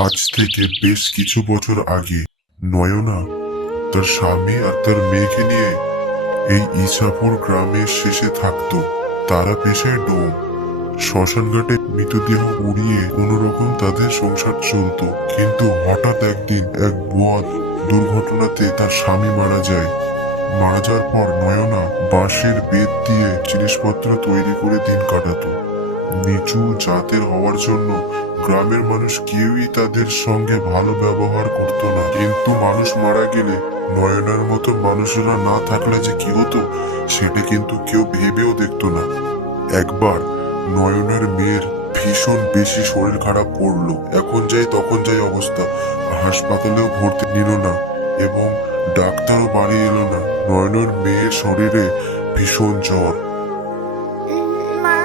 আজ থেকে বেশ কিছু বছর আগে নয়না তার স্বামী আর তার মেয়েকে নিয়ে এই ইসাপুর গ্রামের শেষে থাকতো। তারা পেশায় ডোম। শ্মশানঘাটে মৃতদেহ উড়িয়ে কোনো রকম তাদের সংসার চলতো। কিন্তু হঠাৎ একদিন এক বদ দুর্ঘটনাতে তার স্বামী মারা যায়। মারা যাওয়ার পর নয়না বাঁশের বেত দিয়ে জিনিসপত্র তৈরি করে দিন কাটাতো। নিচু জাতের হওয়ার জন্য গ্রামের মানুষ কেউই তাদের সঙ্গে ভালো ব্যবহার করতো না। কিন্তু মানুষ মারা গেলে নয়নার মতো মানুষেরা না থাকলে যে কি হতো সেটা কিন্তু কেউ ভেবেও দেখতো না। একবার নয়নের মেয়ের ভীষণ বেশি শরীর খারাপ করলো। এখন যাই তখন যাই অবস্থা। হাসপাতালেও ভর্তি নিল না এবং ডাক্তারও বাড়ি এলো না। নয়নের মেয়ের শরীরে ভীষণ জ্বর। মা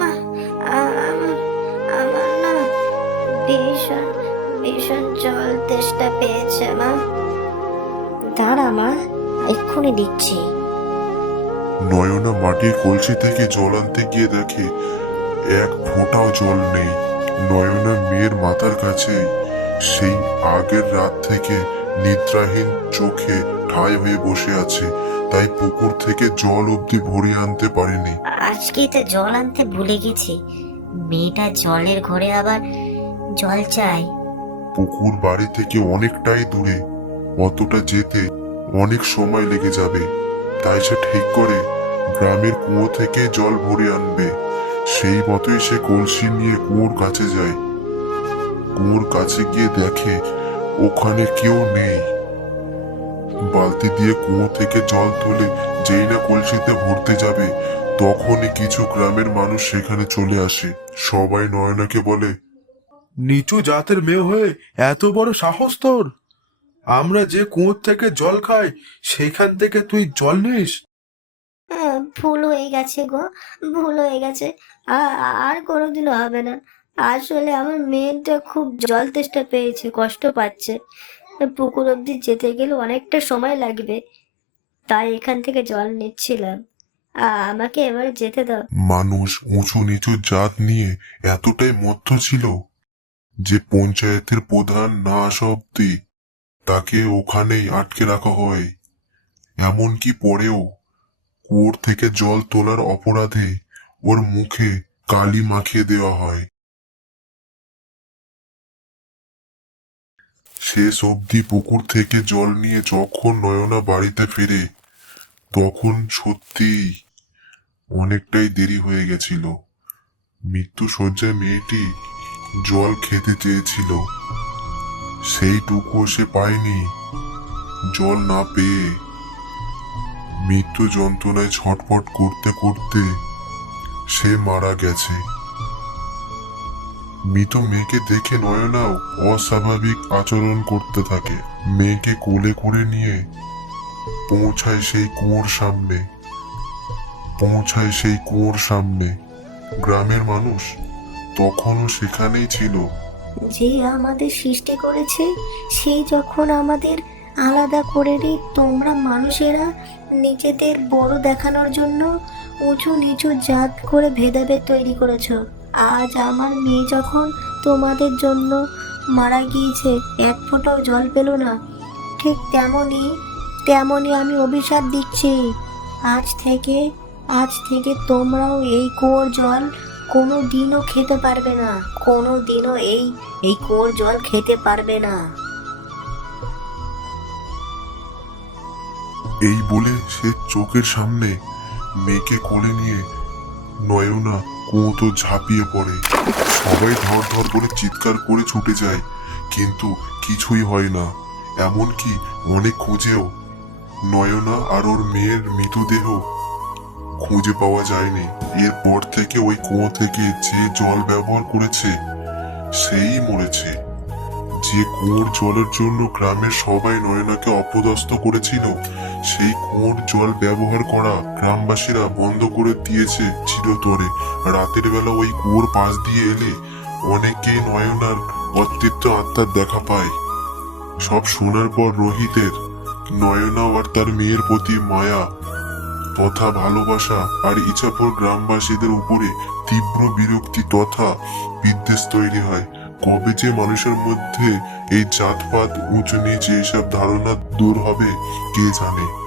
মা আমার আমার না ভীষণ ভীষণ জল তেষ্টা পেয়েছে মা। দাঁড়া মা, এক্ষুনি দিচ্ছি। নয়না মাটির কলসি থেকে জল আনতে গিয়ে দেখে এক ফোঁটাও জল নেই। নয়না মেয়ের মাথার কাছে সেই আগের রাত থেকে নিদ্রাহীন চোখে ঠায় হয়ে বসে আছে। তাই পুকুর থেকে জল অবধি ভরিয়ে আনতে পারেনি। আজকে তো জল আনতে ভুলে গেছি। মেয়েটা জলের ঘরে আবার জল চাই। পুকুর বাড়ি থেকে অনেকটাই দূরে, অতটা যেতে অনেক সময় লেগে যাবে। তাই সে ঠিক করে গ্রামের কুয়ো থেকে জল ভরে আনবে। সেই মতোই সে কলসি নিয়ে কুয়োর কাছে যায়। কুয়োর কাছে গিয়ে দেখে ওখানে কেউ নেই। বালতি দিয়ে কুয়ো থেকে জল তুলে যেই না কলসিতে ভরতে যাবে তখনই কিছু গ্রামের মানুষ সেখানে চলে আসে। সবাই নয়নাকে বলে, নিচু জাতের মেয়ে হয়ে এত বড় সাহস তোর! আমরা যে কুয়োর থেকে জল খাই সেখান থেকে তুই জল নিস? ভুল হয়ে গেছে গো, ভুল হয়ে গেছে। আর কোনোদিনও হবে না। আসলে আমার মেয়েটা খুব জল তেষ্টা পেয়েছে, কষ্ট পাচ্ছে। পুকুর অব্দি যেতে গেলে অনেকটা সময় লাগবে, তাই এখান থেকে জল নিচ্ছিলাম। আমাকে এবার যেতে দাও। মানুষ উঁচু নিচু জাত নিয়ে এতটাই মধ্য ছিল যে পঞ্চায়েতের প্রধান না আসা অব্দি তাকে ওখানেই আটকে রাখা হয়। এমনকি পরেও কুয়োর থেকে জল তোলার অপরাধে ওর মুখে কালি মাখিয়ে দেওয়া হয়। শেষ অবধি পুকুর থেকে জল নিয়ে যখন নয়না বাড়িতে ফেরে তখন সত্যিই অনেকটাই দেরি হয়ে গেছিল। মৃত্যু শয্যায় মেয়েটি জল খেতে চেয়েছিল, সেইটুকু সে পায়নি। জল না পেয়ে মৃত্যু যন্ত্রণায় ছটফট করতে করতে সে মারা গেছে। মৃত মেয়েকে দেখে নয়নাও অস্বাভাবিক আচরণ করতে থাকে। মেয়েকে কোলে করে নিয়ে পৌঁছায় সেই কুয়োর সামনে। গ্রামের মানুষ তখনও সেখানেই ছিল। যে আমাদের সৃষ্টি করেছে সেই যখন আমাদের আলাদা করে রে, তোমরা মানুষেরা নিজেদের বড় দেখানোর জন্য উঁচু নিচু জাত করে ভেদাভেদ তৈরি করেছো। আজ আমার মেয়ে যখন তোমাদের জন্য মারা গিয়েছে, এক ফোঁটাও জল পেল না, ঠিক তেমনই তেমনই আমি অভিশাপ দিচ্ছি। আজ থেকে তোমরাও এই কুয়োর জল কোনো দিনও খেতে পারবে না। কোনো দিনও এই কুয়োর জল খেতে পারবে না। এই বলে সে চোখের সামনে মেয়েকে কোলে নিয়ে নয়না কুয়োতে ঝাঁপিয়ে পড়ে। সবাই ধর ধর করে চিৎকার করে ছুটে যায়, কিন্তু কিছুই হয় না। এমনকি অনেক খুঁজেও নয়না আর ওর মেয়ের মৃতদেহ খুঁজে পাওয়া যায়নি। এরপর থেকে ওই কুয়ো থেকে যে জল ব্যবহার করেছে সেই মরেছে। যে কুয়োর জলের জন্য গ্রামের সবাই নয়নাকে অপদস্থ করেছিল, সেই কুয়োর জল ব্যবহার করা গ্রামবাসীরা বন্ধ করে দিয়েছে চিরতরে। রাতের বেলা ওই কুয়োর পাশ দিয়ে এলে অনেকেই নয়নার অতৃপ্ত আত্মার দেখা পায়। সব শোনার পর রোহিতের নয়না আর তার মেয়ের প্রতি মায়া তথা ভালোবাসা আর ইছাপুর গ্রামবাসীদের উপরে তীব্র বিরক্তি তথা বিদ্বেষ তৈরি হয়। কবে যে মানুষের মধ্যে এই জাতপাত উঁচু নিচ এইসব ধারণা দূর হবে কে জানে।